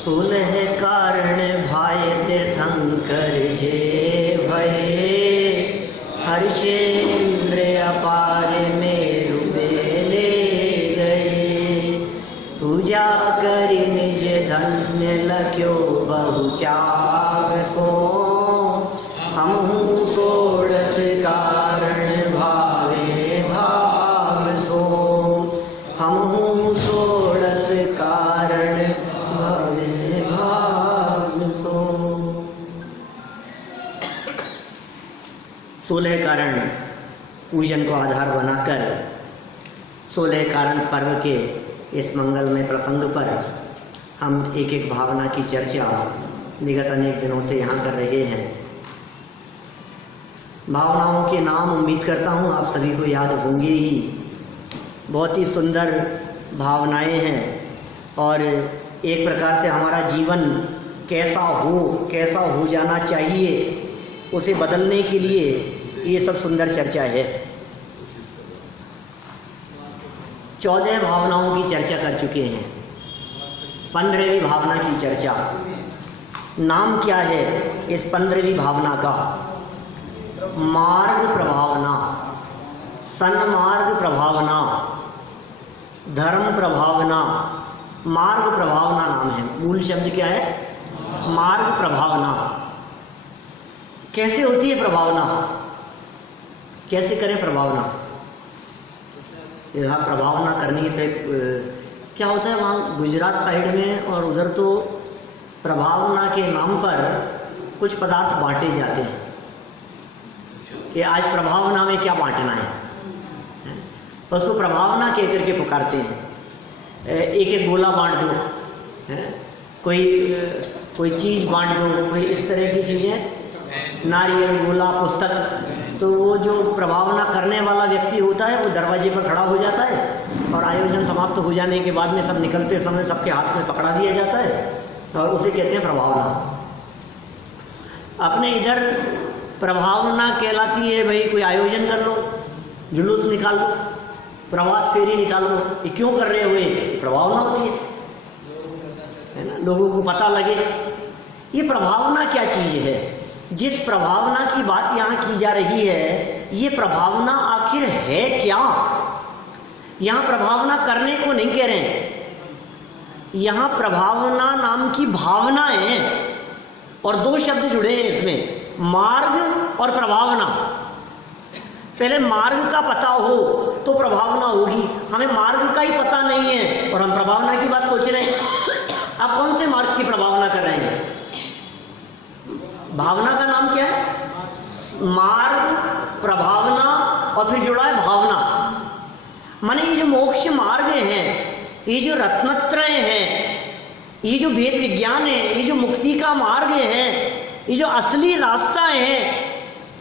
सुलह कारण भाय तीर्थंकर जे भये, हर्षेन्द्र अपार मेरु बेले गए। पूजा करि निज धन्य लख्यो बहु चाग सो, हमहु षोडश कारण भावे भाग सो, हमहु षोडश कारण भावे भाग सो। 16 कारण पूजन को आधार बनाकर 16 कारण पर्व के इस मंगलमय प्रसंग पर हम एक एक भावना की चर्चा विगत अनेक दिनों से यहाँ कर रहे हैं। भावनाओं के नाम उम्मीद करता हूँ आप सभी को याद होंगे ही। बहुत ही सुंदर भावनाएं हैं और एक प्रकार से हमारा जीवन कैसा हो जाना चाहिए उसे बदलने के लिए ये सब सुंदर चर्चा है। 14 भावनाओं की चर्चा कर चुके हैं। 15वीं भावना की चर्चा। नाम क्या है इस 15वीं भावना का? मार्ग प्रभावना, सन्मार्ग प्रभावना, धर्म प्रभावना, मार्ग प्रभावना नाम है। मूल शब्द क्या है? मार्ग प्रभावना। कैसे होती है प्रभावना? कैसे करें प्रभावना? यहाँ प्रभावना करनी है तो क्या होता है वहाँ गुजरात साइड में और उधर तो प्रभावना के नाम पर कुछ पदार्थ बांटे जाते हैं कि आज प्रभावना में क्या बांटना है, उसको प्रभावना कह करके पुकारते हैं। एक एक गोला बांट दो, कोई चीज़ बांट दो, कोई इस तरह की चीज़ें, नारियल, गोला, पुस्तक। तो वो जो प्रभावना करने वाला व्यक्ति होता है वो दरवाजे पर खड़ा हो जाता है और आयोजन समाप्त हो जाने के बाद में सब निकलते समय सबके हाथ में पकड़ा दिया जाता है और उसे कहते हैं प्रभावना। अपने इधर प्रभावना कहलाती है भाई कोई आयोजन कर लो, जुलूस निकाल लो, प्रभात फेरी निकाल लो। ये क्यों कर रहे हो? ये प्रभावना होती है ना, लोगों को पता लगे। ये प्रभावना क्या चीज़ है? जिस प्रभावना की बात यहाँ की जा रही है, ये प्रभावना आखिर है क्या? यहाँ प्रभावना करने को नहीं कह रहे हैं, यहाँ प्रभावना नाम की भावना है और 2 शब्द जुड़े हैं इसमें, मार्ग और प्रभावना। पहले मार्ग का पता हो तो प्रभावना होगी। हमें मार्ग का ही पता नहीं है और हम प्रभावना की बात सोच रहे हैं। आप कौन से मार्ग की प्रभावना कर रहे हैं? भावना का नाम क्या है? मार्ग, प्रभावना और फिर जुड़ा है भावना। माने ये जो मोक्ष मार्ग हैं, ये जो रत्नत्रय हैं, ये जो वेद विज्ञान है, ये जो मुक्ति का मार्ग है, ये जो असली रास्ता है,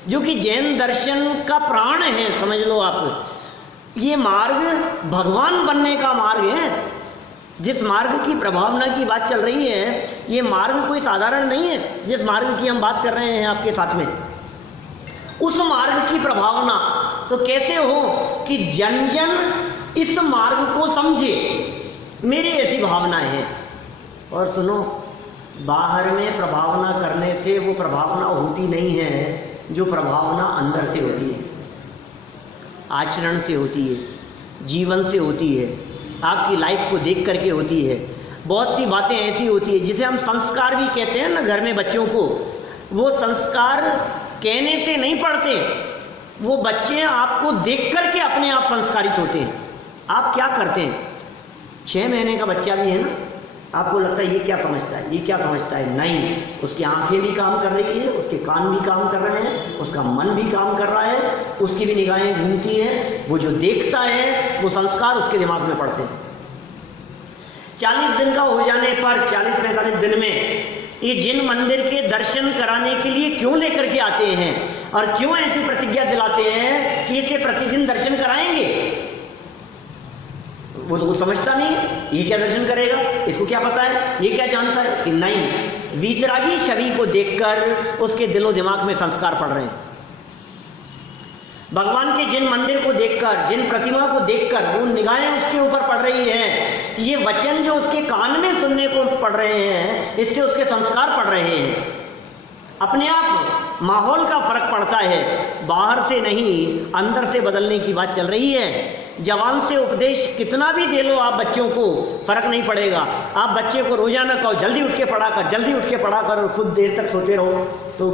जो कि जैन दर्शन का प्राण है, समझ लो आप। ये मार्ग भगवान बनने का मार्ग है। जिस मार्ग की प्रभावना की बात चल रही है, ये मार्ग कोई साधारण नहीं है। जिस मार्ग की हम बात कर रहे हैं आपके साथ में, उस मार्ग की प्रभावना तो कैसे हो कि जन जन इस मार्ग को समझे। मेरी ऐसी भावनाएं हैं। और सुनो, बाहर में प्रभावना करने से वो प्रभावना होती नहीं है जो प्रभावना अंदर से होती है, आचरण से होती है, जीवन से होती है, आपकी लाइफ को देख करके होती है। बहुत सी बातें ऐसी होती है जिसे हम संस्कार भी कहते हैं ना घर में बच्चों को। वो संस्कार कहने से नहीं पड़ते, वो बच्चे आपको देख करके अपने आप संस्कारित होते हैं। आप क्या करते हैं? 6 महीने का बच्चा भी है ना, आपको लगता है ये क्या समझता है, ये क्या समझता है? नहीं, उसकी आंखें भी काम कर रही है, उसके कान भी काम कर रहे हैं, उसका मन भी काम कर रहा है, उसकी भी निगाहें घूमती हैं। वो जो देखता है वो संस्कार उसके दिमाग में पड़ते हैं। 40 दिन का हो जाने पर, 40-45 दिन में, ये जिन मंदिर के दर्शन कराने के लिए क्यों लेकर के आते हैं और क्यों ऐसी प्रतिज्ञा दिलाते हैं कि इसे प्रतिदिन दर्शन कराएंगे? वो तो कुछ समझता नहीं है। ये क्या दर्शन करेगा, इसको क्या पता है, ये क्या जानता है कि नहीं। वीतरागी छवि को देखकर उसके दिलो दिमाग में संस्कार पड़ रहे हैं। भगवान के जिन मंदिर को देखकर, जिन प्रतिमा को देखकर वो निगाहें उसके ऊपर पड़ रही हैं, ये वचन जो उसके कान में सुनने को पड़ रहे हैं, इससे उसके संस्कार पड़ रहे हैं। अपने आप माहौल का फर्क पड़ता है, बाहर से नहीं अंदर से बदलने की बात चल रही है। जवान से उपदेश कितना भी दे लो आप बच्चों को, फर्क नहीं पड़ेगा। आप बच्चे को रोजाना कहो जल्दी उठ के पढ़ा कर, जल्दी उठ के पढ़ा कर, और खुद देर तक सोते रहो तो,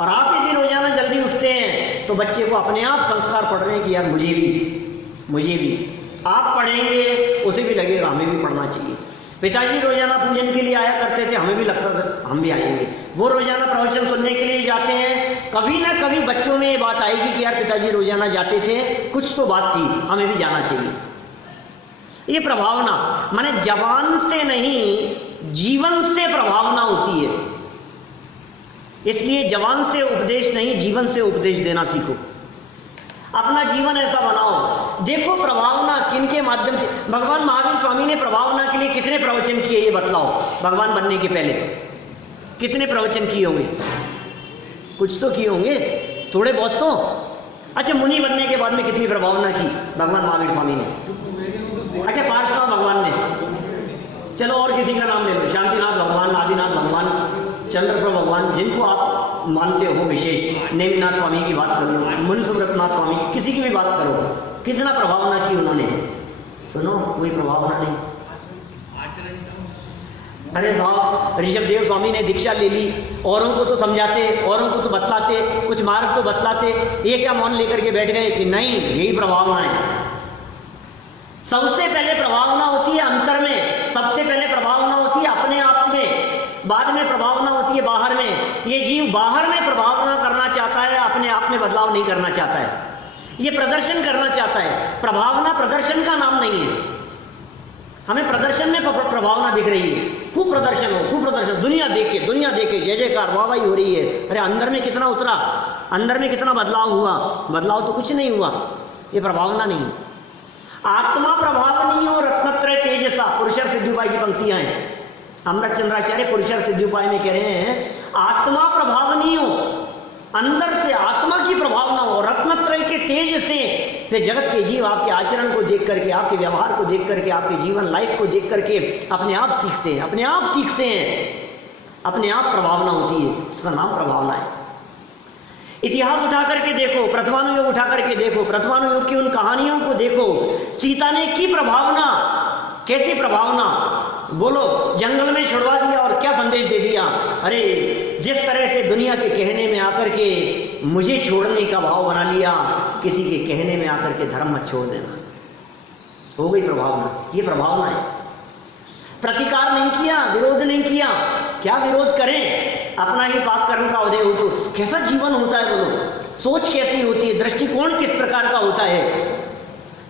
और आप यदि रोजाना जल्दी उठते हैं तो बच्चे को अपने आप संस्कार पड़ रहे हैं कि यार मुझे भी आप पढ़ेंगे, उसे भी लगेगा हमें भी पढ़ना चाहिए। पिताजी रोजाना पूजन के लिए आया करते थे, हमें भी लगता था हम भी आएंगे। वो रोजाना प्रवचन सुनने के लिए जाते हैं, कभी ना कभी बच्चों में ये बात आएगी कि यार पिताजी रोजाना जाते थे, कुछ तो बात थी, हमें भी जाना चाहिए। ये प्रभावना माने जबान से नहीं जीवन से प्रभावना होती है। इसलिए जबान से उपदेश नहीं, जीवन से उपदेश देना सीखो। अपना जीवन ऐसा बनाओ। देखो प्रभावना किनके माध्यम से, भगवान महावीर स्वामी ने प्रभावना के लिए कितने प्रवचन किए ये बतलाओ। भगवान बनने के पहले कितने प्रवचन किए होंगे? कुछ तो किए होंगे, थोड़े बहुत तो। अच्छा, मुनि बनने के बाद में कितनी प्रभावना की भगवान महावीर स्वामी ने? अच्छा, पार्श्वनाथ भगवान ने, चलो और किसी का नाम ले लो, शांतिनाथ भगवान, आदिनाथ भगवान, चंद्रप्रभ भगवान, जिनको आप मानते हो विशेष, नेमिनाथ स्वामी की बात कर लो, मुनि सुब्रतनाथ स्वामी, किसी की भी बात करो, कितना प्रभावना की उन्होंने? सुनो, कोई प्रभावना नहीं। अरे साहब, ऋषभदेव स्वामी ने दीक्षा ले ली, औरों को तो समझाते, औरों को तो बतलाते, कुछ मार्ग तो बतलाते, ये क्या मौन लेकर के बैठ गए कि नहीं यही प्रभावना है? सबसे पहले प्रभावना होती है अंतर में, सबसे पहले प्रभावना होती है अपने आप में, बाद में प्रभावना होती है बाहर में। ये जीव बाहर में प्रभावना करना चाहता है, अपने आप में बदलाव नहीं करना चाहता है, ये प्रदर्शन करना चाहता है। प्रभावना प्रदर्शन का नाम नहीं है। हमें प्रदर्शन में प्रभावना दिख रही है, खूब प्रदर्शन हो, खूब प्रदर्शन, दुनिया देखे, जय जयकार, वाहवाही हो रही है। अरे अंदर में कितना उतरा, अंदर में कितना बदलाव हुआ? बदलाव तो कुछ नहीं हुआ, ये प्रभावना नहीं। आत्मा प्रभावनीय और रत्नत्रय तेजसा, पुरुषर सिद्धूपाय की पंक्तियां हैं। अमृत चंद्राचार्य पुरुषर सिद्धूपाय में कह रहे हैं, आत्मा प्रभावनीय हो, अंदर से आत्मा की प्रभावना हो, रत्नत्रय के तेज से, फिर जगत के जीव आपके आचरण को देख करके, आपके व्यवहार को देख करके, आपके जीवन लाइफ को देख करके अपने आप सीखते हैं, अपने आप सीखते हैं, अपने आप प्रभावना होती है। इसका नाम प्रभावना है। इतिहास उठा करके देखो, प्रथमानुयोग उठा करके देखो, प्रथमानुयोग की उन कहानियों को देखो। सीता ने की प्रभावना, कैसी प्रभावना? बोलो, जंगल में छुड़वा दिया और क्या संदेश दे दिया? अरे जिस तरह से दुनिया के कहने में आकर के मुझे छोड़ने का भाव बना लिया, किसी के कहने में आकर के धर्म मत छोड़ देना, हो गई प्रभावना। ये प्रभावना है। प्रतिकार नहीं किया, विरोध नहीं किया, क्या विरोध करें? अपना ही पाप कर्म का उदय हो तो कैसा जीवन होता है? बोलो, सोच कैसी होती है, दृष्टिकोण किस प्रकार का होता है?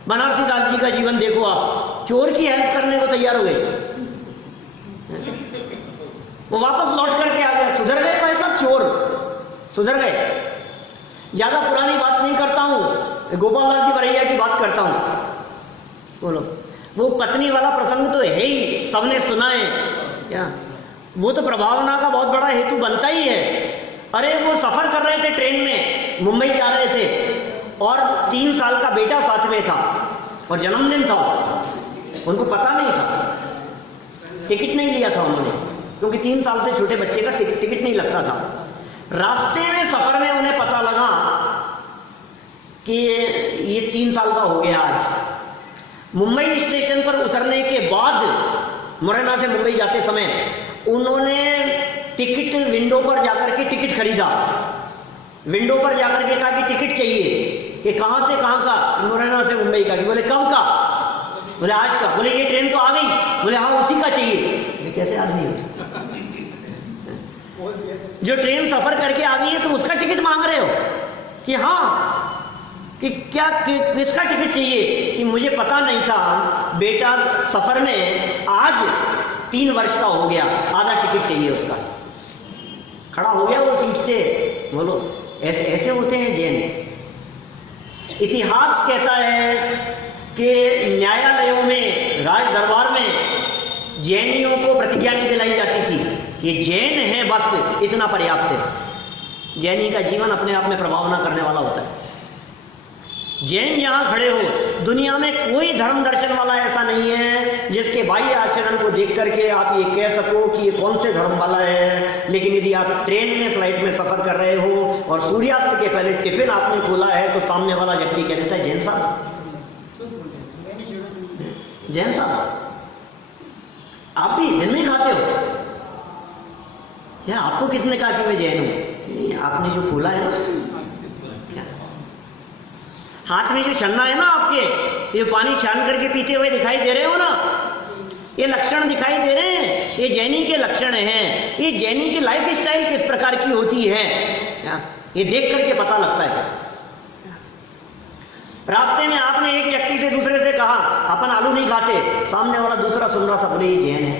बनारसी दास जी का जीवन देखो आप, चोर की हेल्प करने को तैयार हो गए, वो वापस लौट करके आ गए, सुधर गए भाई साहब, चोर सुधर गए। ज्यादा पुरानी बात नहीं करता हूं, गोपाल दास जी बरैया की बात करता हूं। बोलो, वो पत्नी वाला प्रसंग तो है ही, सबने सुना है क्या? वो तो प्रभावना का बहुत बड़ा हेतु बनता ही है। अरे वो सफर कर रहे थे ट्रेन में, मुंबई जा रहे थे, और 3 साल का बेटा साथ में था, और जन्मदिन था उसका, उनको पता नहीं था, टिकट नहीं लिया था उन्होंने, क्योंकि 3 साल से छोटे बच्चे का टिकट नहीं लगता था। रास्ते में सफर में उन्हें पता लगा कि ये 3 साल का हो गया आज। मुंबई स्टेशन पर उतरने के बाद, मुरैना से मुंबई जाते समय, उन्होंने टिकट विंडो पर जाकर के टिकट खरीदा, विंडो पर जाकर के कहा कि टिकट चाहिए, कि कहां से कहां का? मुरैना से मुंबई का। बोले कब का? बोले आज का। बोले ये ट्रेन तो आ गई। बोले हाँ उसी का चाहिए। कैसे आदमी हो, जो ट्रेन सफर करके आ गई है तो उसका टिकट मांग रहे हो? कि हाँ, कि क्या किसका टिकट चाहिए? कि मुझे पता नहीं था, बेटा सफर में आज 3 वर्ष का हो गया, आधा टिकट चाहिए उसका। खड़ा हो गया वो सीट से। बोलो, ऐसे होते हैं जैन। इतिहास कहता है कि न्यायालयों में, राज दरबार में जैनियों को प्रतिज्ञा नहीं दिलाई जाती थी, ये जैन है बस, इतना पर्याप्त है। जैनी का जीवन अपने आप में प्रभावना करने वाला होता है। जैन यहाँ खड़े हो, दुनिया में कोई धर्म दर्शन वाला ऐसा नहीं है जिसके बाह्य आचरण को देख करके आप ये कह सको कि ये कौन से धर्म वाला है। लेकिन यदि आप ट्रेन में, फ्लाइट में सफर कर रहे हो और सूर्यास्त के पहले टिफिन आपने खोला है तो सामने वाला व्यक्ति कह देता है, जैन साहब, जैन साहब आप भी दिन में खाते हो या आपको किसने कहा कि मैं जैन हूं? आपने जो खोला है ना, हाथ में जो छन्ना है ना आपके, ये पानी छान करके पीते हुए दिखाई दे रहे हो ना, ये लक्षण दिखाई दे रहे हैं, ये जैनी के लक्षण हैं। ये जैनी की लाइफ स्टाइल किस प्रकार की होती है ये देख करके पता लगता है। रास्ते में आपने एक व्यक्ति से दूसरे से कहा अपन आलू नहीं खाते, सामने वाला दूसरा सुन रहा था, बोले ये जैन है,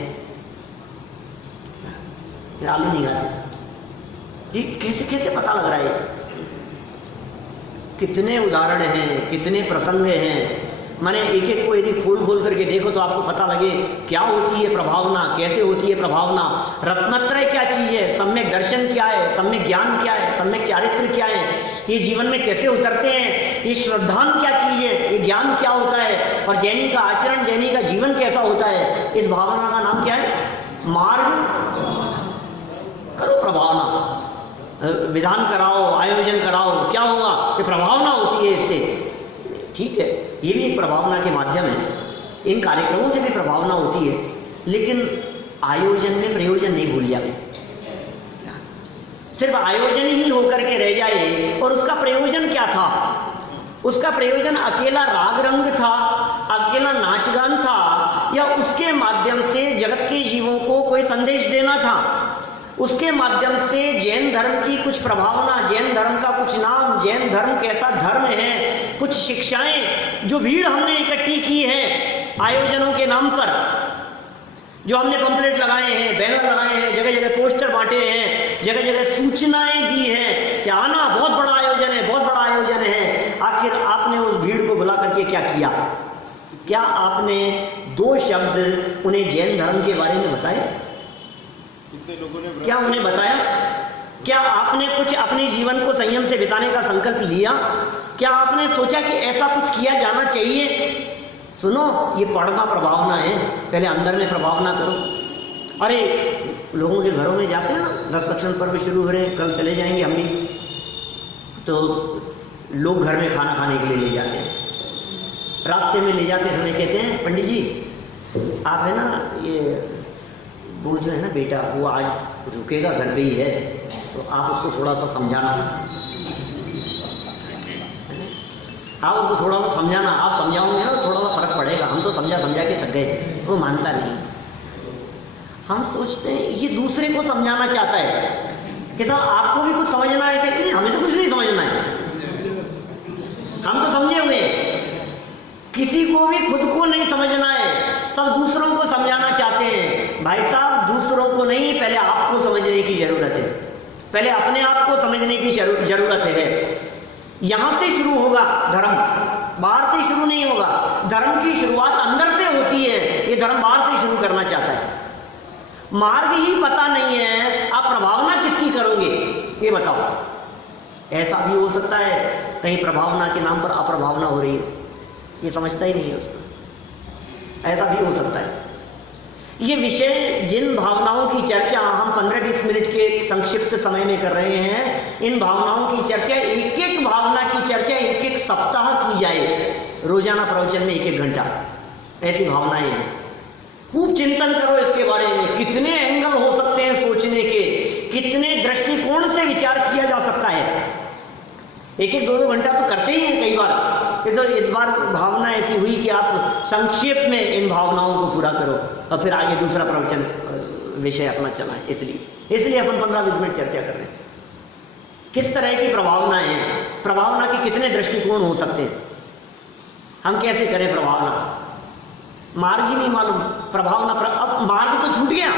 ये आलू नहीं खाते। ये कैसे कैसे पता लग रहा है? कितने उदाहरण हैं, कितने प्रसंग हैं। माने एक एक को यदि खोल खोल करके देखो तो आपको पता लगे क्या होती है प्रभावना, कैसे होती है प्रभावना, रत्नत्रय क्या चीज है, सम्यक दर्शन क्या है, सम्यक ज्ञान क्या है, सम्यक चारित्र क्या है, ये जीवन में कैसे उतरते हैं, ये श्रद्धान क्या चीज है, ये ज्ञान क्या होता है, और जैनी का आचरण, जैनी का जीवन कैसा होता है। इस भावना का नाम क्या है? मार्ग करो प्रभावना, विधान कराओ, आयोजन कराओ, क्या होगा? कि प्रभावना होती है इससे। ठीक है, ये भी एक प्रभावना के माध्यम है, इन कार्यक्रमों से भी प्रभावना होती है, लेकिन आयोजन में प्रयोजन नहीं भूलिया में। सिर्फ आयोजन ही होकर के रह जाए और उसका प्रयोजन क्या था? उसका प्रयोजन अकेला राग रंग था, अकेला नाच गान था, या उसके माध्यम से जगत के जीवों को कोई संदेश देना था, उसके माध्यम से जैन धर्म की कुछ प्रभावना, जैन धर्म का कुछ नाम, जैन धर्म कैसा धर्म है, कुछ शिक्षाएं जो भीड़ हमने इकट्ठी की है आयोजनों के नाम पर, जो हमने पंपलेट लगाए हैं, बैनर लगाए हैं, जगह जगह पोस्टर बांटे हैं, जगह जगह सूचनाएं दी हैं कि आना, बहुत बड़ा आयोजन है, बहुत बड़ा आयोजन है। आखिर आपने उस भीड़ को बुला करके क्या किया? क्या आपने दो शब्द उन्हें जैन धर्म के बारे में बताए? क्या उन्हें बताया? क्या आपने कुछ अपने जीवन को संयम से बिताने का संकल्प लिया? क्या आपने सोचा कि ऐसा कुछ किया जाना चाहिए? सुनो, ये पढ़ना प्रभावना है, पहले अंदर में प्रभावना करो। अरे लोगों के घरों में जाते हैं ना, 10 लक्षण पर्व शुरू हो रहे हैं, कल चले जाएंगे हम भी, तो लोग घर में खाना खाने के लिए ले जाते हैं। रास्ते में ले जाते समय कहते हैं, पंडित जी आप है ना, ये वो जो है ना बेटा, वो आज रुकेगा घर पे ही है, तो आप उसको थोड़ा सा समझाना, आप उसको थोड़ा सा समझाना, आप समझाओगे ना थोड़ा सा फर्क पड़ेगा। हम तो समझा समझा के थक गए, वो मानता नहीं। हम सोचते हैं ये दूसरे को समझाना चाहता है कि साहब आपको भी कुछ समझना है, कहते नहीं हमें तो कुछ नहीं समझना है, हम तो समझे हुए हैं। किसी को भी खुद को नहीं समझना है, सब दूसरों को समझाना चाहते हैं। भाई साहब, दूसरों को नहीं, पहले आपको समझने की जरूरत है, पहले अपने आप को समझने की जरूरत है। यहां से शुरू होगा धर्म, बाहर से शुरू नहीं होगा। धर्म की शुरुआत अंदर से होती है, ये धर्म बाहर से शुरू करना चाहता है। मार्ग ही पता नहीं है, आप प्रभावना किसकी करोगे ये बताओ। ऐसा भी हो सकता है कहीं प्रभावना के नाम पर अप्रभावना हो रही है, ये समझता ही नहीं है उसको, ऐसा भी हो सकता है। ये विषय, जिन भावनाओं की चर्चा हम 15-20 मिनट के संक्षिप्त समय में कर रहे हैं, इन भावनाओं की चर्चा, एक एक भावना की चर्चा एक एक सप्ताह की जाए, रोजाना प्रवचन में 1-1 घंटा, ऐसी भावनाएं हैं। खूब चिंतन करो इसके बारे में, कितने एंगल हो सकते हैं सोचने के, कितने दृष्टिकोण से विचार किया जा सकता है। 1-1, 2-2 घंटा तो करते ही हैं कई बार। तो इस बार भावना ऐसी हुई कि आप संक्षेप में इन भावनाओं को पूरा करो और फिर आगे दूसरा प्रवचन विषय अपना चला है। इसलिए अपन 15-20 मिनट चर्चा कर रहे हैं। किस तरह की प्रभावनाएं हैं, प्रभावना के कितने दृष्टिकोण हो सकते हैं, हम कैसे करें प्रभावना, मार्ग ही नहीं मालूम। प्रभावना अब मार्ग तो छूट गया,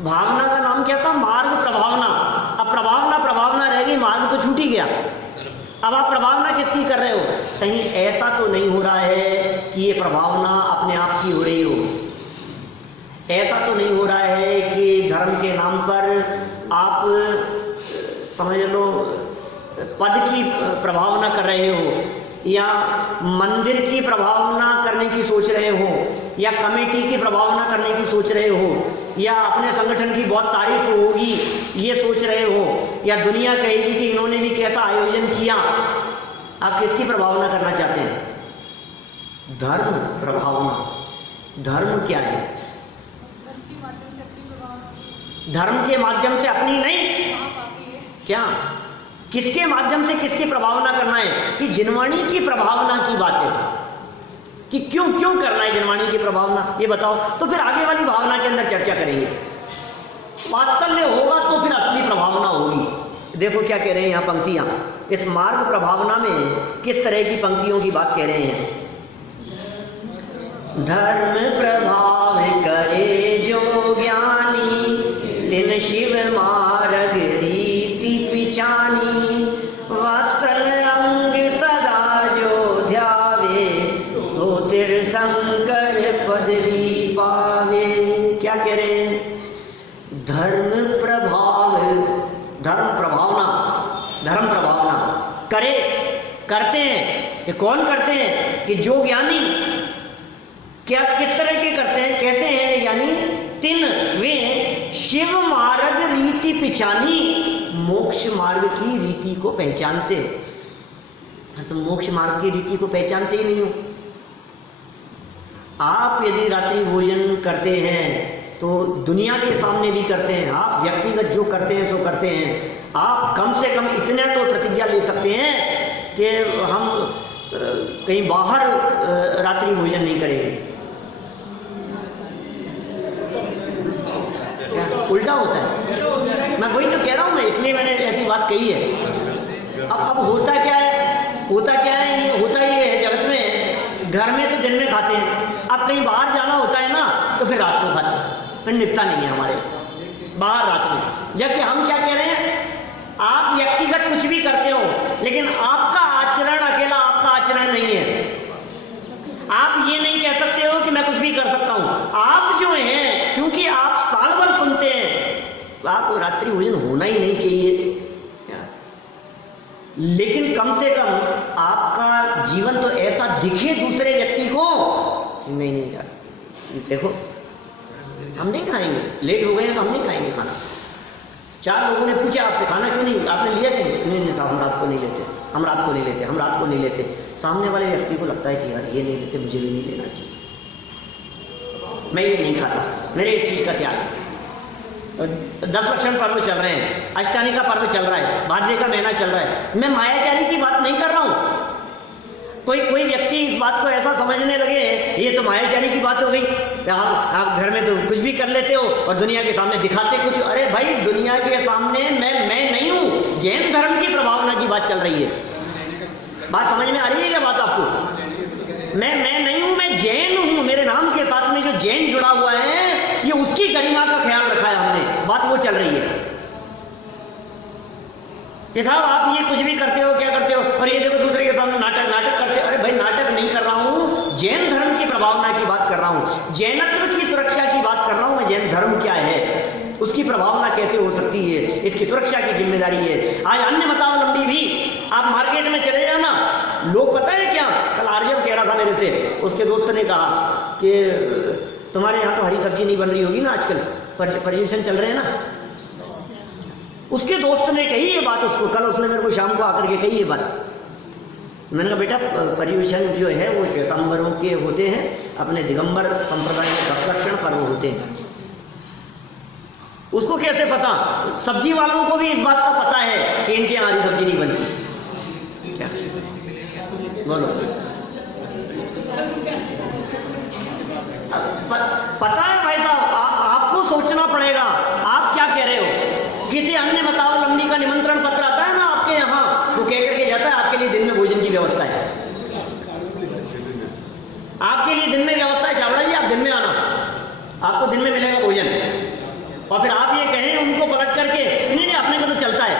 भावना का नाम क्या था? मार्ग प्रभावना। अब प्रभावना रह गई, मार्ग तो छूट ही गया। अब आप प्रभावना किसकी कर रहे हो? कहीं ऐसा तो नहीं हो रहा है कि ये प्रभावना अपने आप की हो रही हो, ऐसा तो नहीं हो रहा है कि धर्म के नाम पर आप समझ लो पद की प्रभावना कर रहे हो, या मंदिर की प्रभावना करने की सोच रहे हो, या कमेटी की प्रभावना करने की सोच रहे हो, या अपने संगठन की बहुत तारीफ होगी ये सोच रहे हो, या दुनिया कहेगी कि इन्होंने भी कैसा आयोजन किया, आप किसकी प्रभावना करना चाहते हैं? धर्म प्रभावना। धर्म क्या है? धर्म के माध्यम से अपनी नहीं, क्या किसके माध्यम से किसकी प्रभावना करना है? कि जिनवाणी की प्रभावना की बात है कि क्यों क्यों करना है जिनवाणी की प्रभावना, ये बताओ। तो फिर आगे वाली भावना के अंदर चर्चा करेंगे। वात्सल्य होगा तो फिर असली प्रभावना होगी। देखो क्या कह रहे हैं यहाँ पंक्तियां, इस मार्ग प्रभावना में किस तरह की पंक्तियों की बात कह रहे हैं। धर्म प्रभाव करे जो ज्ञानी, तिन शिव मार्ग रीति पिछानी, वत्सल अंग सदा जो ध्यावे, सो तीर्थंकर पदवी पावे। क्या कह रहे हैं? धर्म प्रभाव, धर्म प्रभावना, धर्म प्रभावना करे, करते हैं। ये कौन करते हैं? कि जो ज्ञानी। क्या किस तरह के करते हैं, कैसे हैं ये ज्ञानी? तिन वे शिव मार्ग रीति पिछानी, मोक्ष मार्ग की रीति को पहचानते। तो मोक्ष मार्ग की रीति को पहचानते ही नहीं हो। आप यदि रात्रि भोजन करते हैं तो दुनिया के सामने भी करते हैं, आप व्यक्तिगत जो करते हैं सो करते हैं। आप कम से कम इतना तो प्रतिज्ञा ले सकते हैं कि हम कहीं बाहर रात्रि भोजन नहीं करेंगे। उल्टा होता है। मैं वही तो कह रहा हूं, मैं इसलिए मैंने ऐसी बात कही है। अब होता क्या है, होता क्या है, ये होता ही है जगत में। घर में तो दिन में खाते हैं, अब कहीं बाहर जाना होता है ना तो फिर रात को खाते हैं, फिर निपटा नहीं है हमारे बाहर रात में। जबकि हम क्या कह रहे हैं, आप व्यक्तिगत कुछ भी करते हो लेकिन आपका आचरण अकेला आपका आचरण नहीं है। आप ये नहीं कह सकते हो कि मैं कुछ भी कर सकता हूं। आप जो हैं, क्योंकि आप साल भर सुनते हैं, तो आपको रात्रि भोजन होना ही नहीं चाहिए। लेकिन कम से कम आपका जीवन तो ऐसा दिखे दूसरे व्यक्ति को, नहीं नहीं यार देखो हम नहीं खाएंगे, लेट हो गए हैं तो हम नहीं खाएंगे खाना। 4 लोगों ने पूछा आपसे खाना क्यों नहीं, आपने लिया कि नहीं? नहीं साहब हम रात को नहीं लेते, हम रात को नहीं लेते, हम रात को नहीं लेते। सामने वाले व्यक्ति को लगता है कि यार ये नहीं लेते, मुझे भी नहीं लेना चाहिए, मैं ये नहीं खाता, मेरे इस चीज़ का त्याग है। 10 लक्षण पर्व चल रहे हैं, अष्टानी का पर्व चल रहा है, भाद्रे का महीना चल रहा है। मैं मायाचारी की बात नहीं कर रहा हूँ। कोई व्यक्ति इस बात को ऐसा समझने लगे ये तो मायाचारी की बात हो गई, आप घर में तो कुछ भी कर लेते हो और दुनिया के सामने दिखाते कुछ। अरे भाई दुनिया के सामने मैं नहीं हूँ, जैन धर्म की प्रभावना की बात चल रही है। बात समझ में आ रही है क्या बात आपको? मैं नहीं हूँ, मैं जैन हूँ। मेरे नाम के साथ में जो जैन जुड़ा हुआ है ये उसकी गरिमा का ख्याल रखा है हमने, बात वो चल रही है कि साहब आप ये कुछ भी करते हो, क्या करते हो, और ये देखो दूसरे के सामने नाटक करते हो। अरे भाई नाटक नहीं कर रहा हूँ, जैन धर्म की प्रभावना की बात कर रहा हूँ, जैनत्व की सुरक्षा की बात कर रहा हूँ मैं। जैन धर्म क्या है, उसकी प्रभावना कैसे हो सकती है, इसकी सुरक्षा की जिम्मेदारी है। आज अन्य मतावलंबी भी, आप मार्केट में चले जाना, लोग पता है क्या, कल आर्यव कह रहा था मेरे से, उसके दोस्त ने कहा कि तुम्हारे यहाँ तो हरी सब्जी नहीं बन रही होगी ना आजकल, पर्यूषण चल रहे हैं ना। उसके दोस्त ने कही ये बात उसको, कल उसने मेरे को शाम को आकर के कही ये बात। मैंने कहा बेटा पर्यूषण जो है वो श्वेतांबरों के होते हैं, अपने दिगंबर संप्रदाय में 10 लक्षण पर्व होते हैं। उसको कैसे पता? सब्जी वालों को भी इस बात का पता है कि इनके यहाँ हरी सब्जी नहीं बनती। क्या बोलो? पता है भाई साहब, आपको सोचना पड़ेगा आप क्या कह रहे हो। किसी अन्य मतावलंबी का निमंत्रण पत्र आता है ना आपके यहाँ, वो कह करके जाता है आपके लिए दिन में भोजन की व्यवस्था है, आपके लिए दिन में व्यवस्था है, चावड़ा जी आप दिन में आना, आपको दिन में मिलेगा भोजन। और फिर आप ये कहें उनको पलट करके नहीं अपने को तो चलता है।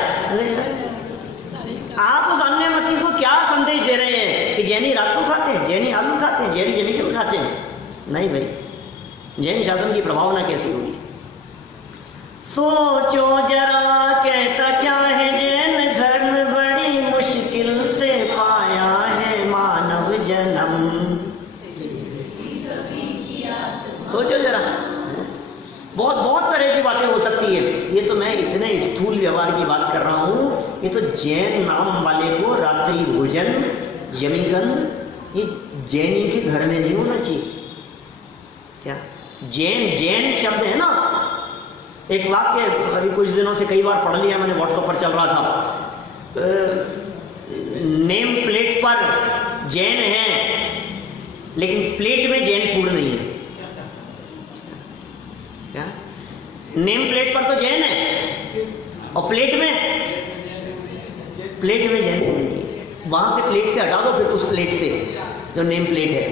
आप उस अन्य मती को क्या संदेश दे रहे हैं कि जैनी रात को खाते हैं, जैनी आलू खाते हैं, जैनी केमिकल खाते हैं? नहीं भाई, जैन शासन की प्रभावना कैसी होगी? सोचो जरा कहता क्या है सोचो जरा, बहुत बहुत तरह की बातें हो सकती है। ये तो मैं इतने स्थूल व्यवहार की बात कर रहा हूँ। ये तो जैन नाम वाले को रात्रि भोजन, जमीगंध, ये जैनी के घर में नहीं होना चाहिए। क्या जैन, जैन शब्द है ना, एक वाक्य अभी कुछ दिनों से कई बार पढ़ लिया मैंने, व्हाट्सएप पर चल रहा था। नेम प्लेट पर जैन है लेकिन प्लेट में जैन फूड नहीं है। क्या नेम प्लेट पर तो जैन है और प्लेट में जैन फूड नहीं है। वहां से प्लेट से हटा दो फिर उस प्लेट से जो नेम प्लेट है।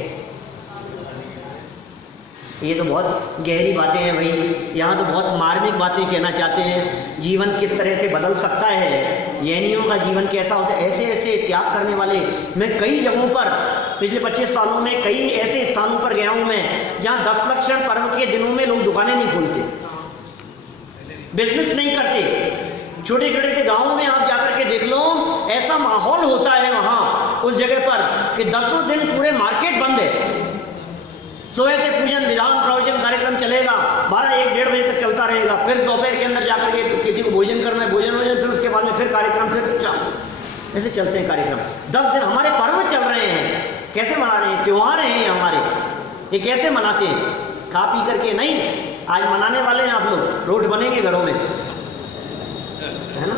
ये तो बहुत गहरी बातें हैं भाई, यहाँ तो बहुत मार्मिक बातें कहना चाहते हैं। जीवन किस तरह से बदल सकता है, जैनियों का जीवन कैसा होता है, ऐसे ऐसे त्याग करने वाले। मैं कई जगहों पर पिछले 25 सालों में कई ऐसे स्थानों पर गया हूँ मैं, जहाँ 10 लक्षण पर्व के दिनों में लोग दुकानें नहीं खोलते, बिजनेस नहीं करते। छोटे छोटे से गाँवों में आप जाकर के देख लो, ऐसा माहौल होता है वहाँ उस जगह पर कि 10 दिन पूरे मार्केट बंद है। सुबह से पूजन विधान प्रवचन कार्यक्रम चलेगा, 12-1-1:30 बजे तक चलता रहेगा। फिर दोपहर के अंदर जाकर के किसी को भोजन करना है, भोजन, फिर उसके बाद में फिर कार्यक्रम, फिर ऐसे चलते हैं कार्यक्रम। 10 दिन हमारे पर्व चल रहे हैं, कैसे मना रहे हैं, त्योहार हैं हमारे, ये कैसे मनाते हैं? खा पी करके नहीं। आज मनाने वाले हैं आप लोग, रोट बनेंगे घरों में, है ना।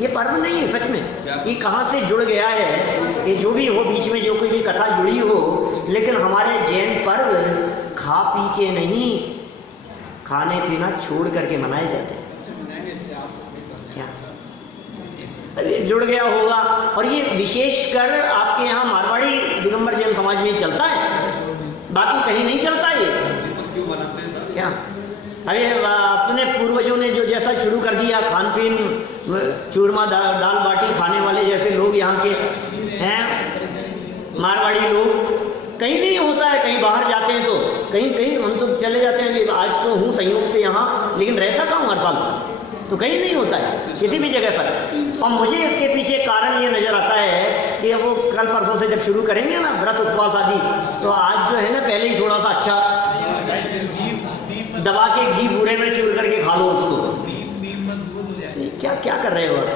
ये पर्व नहीं है सच में, ये कहाँ से जुड़ गया है, ये जो भी हो बीच में जो कोई भी कथा जुड़ी हो, लेकिन हमारे जैन पर्व खा पी के नहीं, खाने पीना छोड़ करके मनाए जाते हैं। क्या अरे जुड़ गया होगा। और ये विशेषकर आपके यहाँ मारवाड़ी दिगंबर जैन समाज में चलता है, बाकी कहीं नहीं चलता ये। क्या अरे अपने पूर्वजों ने जो जैसा शुरू कर दिया खान पीन, चूरमा दाल बाटी खाने वाले जैसे लोग यहाँ के हैं मारवाड़ी लोग, कहीं नहीं होता है। कहीं बाहर जाते हैं तो कहीं हम तो चले जाते हैं, आज तो हूँ संयोग से यहाँ, लेकिन रहता कहाँ हर साल, तो कहीं नहीं होता है किसी भी जगह पर। और मुझे इसके पीछे कारण ये नजर आता है कि वो कल परसों से जब शुरू करेंगे ना व्रत उपवास आदि, तो आज जो है ना पहले ही थोड़ा सा अच्छा दबा के घी पूरे में चूर करके खा लो उसको। क्या क्या कर रहे हो आप?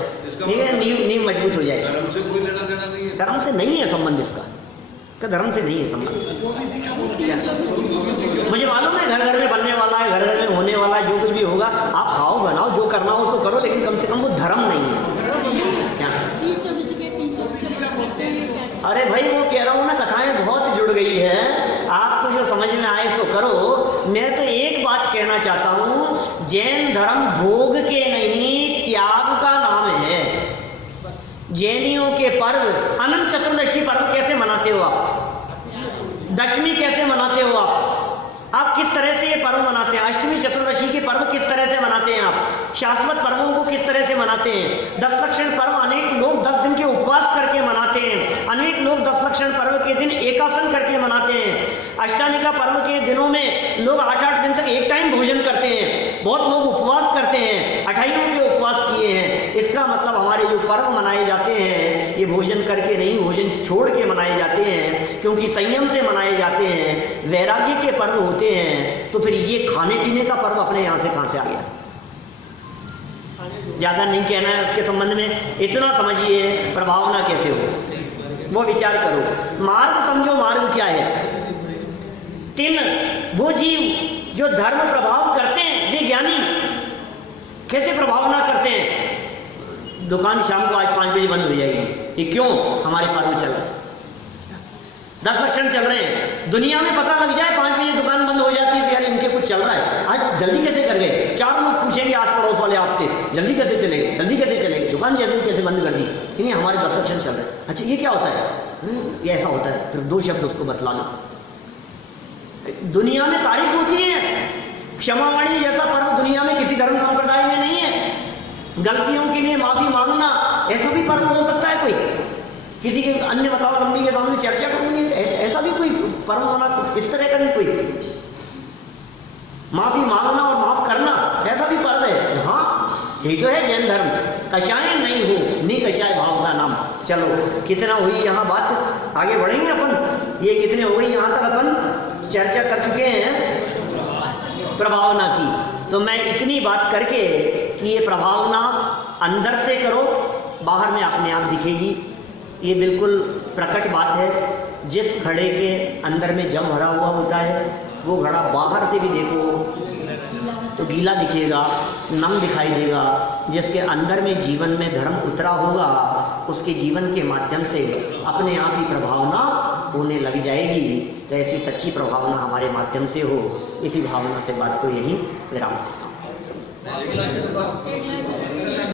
नींव मजबूत हो जाएगा। धर्म से कोई लेना देना नहीं है, धर्म से नहीं है संबंध इसका, धर्म से नहीं है संबंध। मुझे मालूम है घर घर में बनने वाला है, घर घर में होने वाला है, जो कुछ भी होगा आप खाओ बनाओ जो करना हो उसको करो, लेकिन कम से कम वो धर्म नहीं है। क्या अरे भाई वो कह रहा हूँ ना, कथाएं बहुत जुड़ गई है, आपको जो समझ में आए सो करो। मैं तो एक बात कहना चाहता हूँ, जैन धर्म भोग के नहीं त्याग का नाम है। जैनियों के पर्व, अनंत चतुर्दशी पर्व कैसे मनाते हो आप, दशमी कैसे मनाते हो आप किस तरह से ये पर्व मनाते हैं, अष्टमी चतुर्दशी के पर्व किस तरह से मनाते हैं आप, शाश्वत पर्वों को किस तरह से मनाते हैं। 10 लक्षण पर्व अनेक लोग 10 दिन के उपवास करके मनाते हैं, अनेक लोग 10 लक्षण पर्व के दिन एकासन करके मनाते हैं। अष्टानिका पर्व के दिनों में लोग 8-8 दिन तक एक टाइम भोजन करते हैं, बहुत लोग उपवास करते हैं, 28 के उपवास किए हैं। इसका मतलब हमारे जो पर्व मनाए जाते हैं ये भोजन करके नहीं, भोजन छोड़ के मनाए जाते हैं, क्योंकि संयम से मनाए जाते हैं, वैराग्य के पर्व होते हैं। तो फिर ये खाने पीने का पर्व अपने यहाँ से कहाँ से आ गया? ज्यादा नहीं कहना है उसके संबंध में, इतना समझिए प्रभावना कैसे हो वो विचार करो। मार्ग समझो, मार्ग क्या है? 3 वो जीव जो धर्म प्रभाव करते हैं, वे ज्ञानी कैसे प्रभावना करते हैं? दुकान शाम को आज 5 बजे बंद हो जाएगी, ये क्यों? हमारे पर्व चल रहे हैं, 10 लक्षण चल रहे हैं। दुनिया में पता लग जाए 5 बजे दुकान बंद हो जाती है, यार इनके कुछ चल रहा है, आज जल्दी कैसे कर गए? 4 लोग पूछेंगे आस पड़ोस वाले आपसे, जल्दी कैसे चले, जल्दी कैसे चले, दुकान जल्दी कैसे बंद कर दी? नहीं हमारे 10 लक्षण चल रहे हैं। अच्छा ये क्या होता है? ये ऐसा होता है। फिर 2 शब्द उसको बतला लो। दुनिया में तारीफ होती है, क्षमावाणी जैसा पर्व दुनिया में किसी धर्म संप्रदाय में नहीं है। गलतियों के लिए माफी मांगना, ऐसा भी पर्व हो सकता है कोई? किसी के अन्य मतावलंबी के सामने चर्चा करूंगी, ऐसा भी कोई पर्व मना, इस तरह का भी कोई माफी मांगना और माफ करना, ऐसा भी पर्व है? हाँ यही तो है जैन धर्म। कषाय नहीं हो निकषाय भाव का नाम। चलो कितना हुई यहाँ बात, आगे बढ़ेंगे अपन। ये कितने हो गई यहाँ तक अपन चर्चा कर चुके हैं। प्रभावना की। तो मैं इतनी बात करके कि ये प्रभावना अंदर से करो, बाहर में अपने आप दिखेगी, ये बिल्कुल प्रकट बात है। जिस घड़े के अंदर में जम भरा हुआ होता है, वो घड़ा बाहर से भी देखो तो गीला दिखेगा, नम दिखाई देगा। जिसके अंदर में जीवन में धर्म उतरा होगा, उसके जीवन के माध्यम से अपने आप ही प्रभावना होने लग जाएगी। तो ऐसी सच्ची प्रभावना हमारे माध्यम से हो, इसी भावना से बात को यही विराम देता हूँ।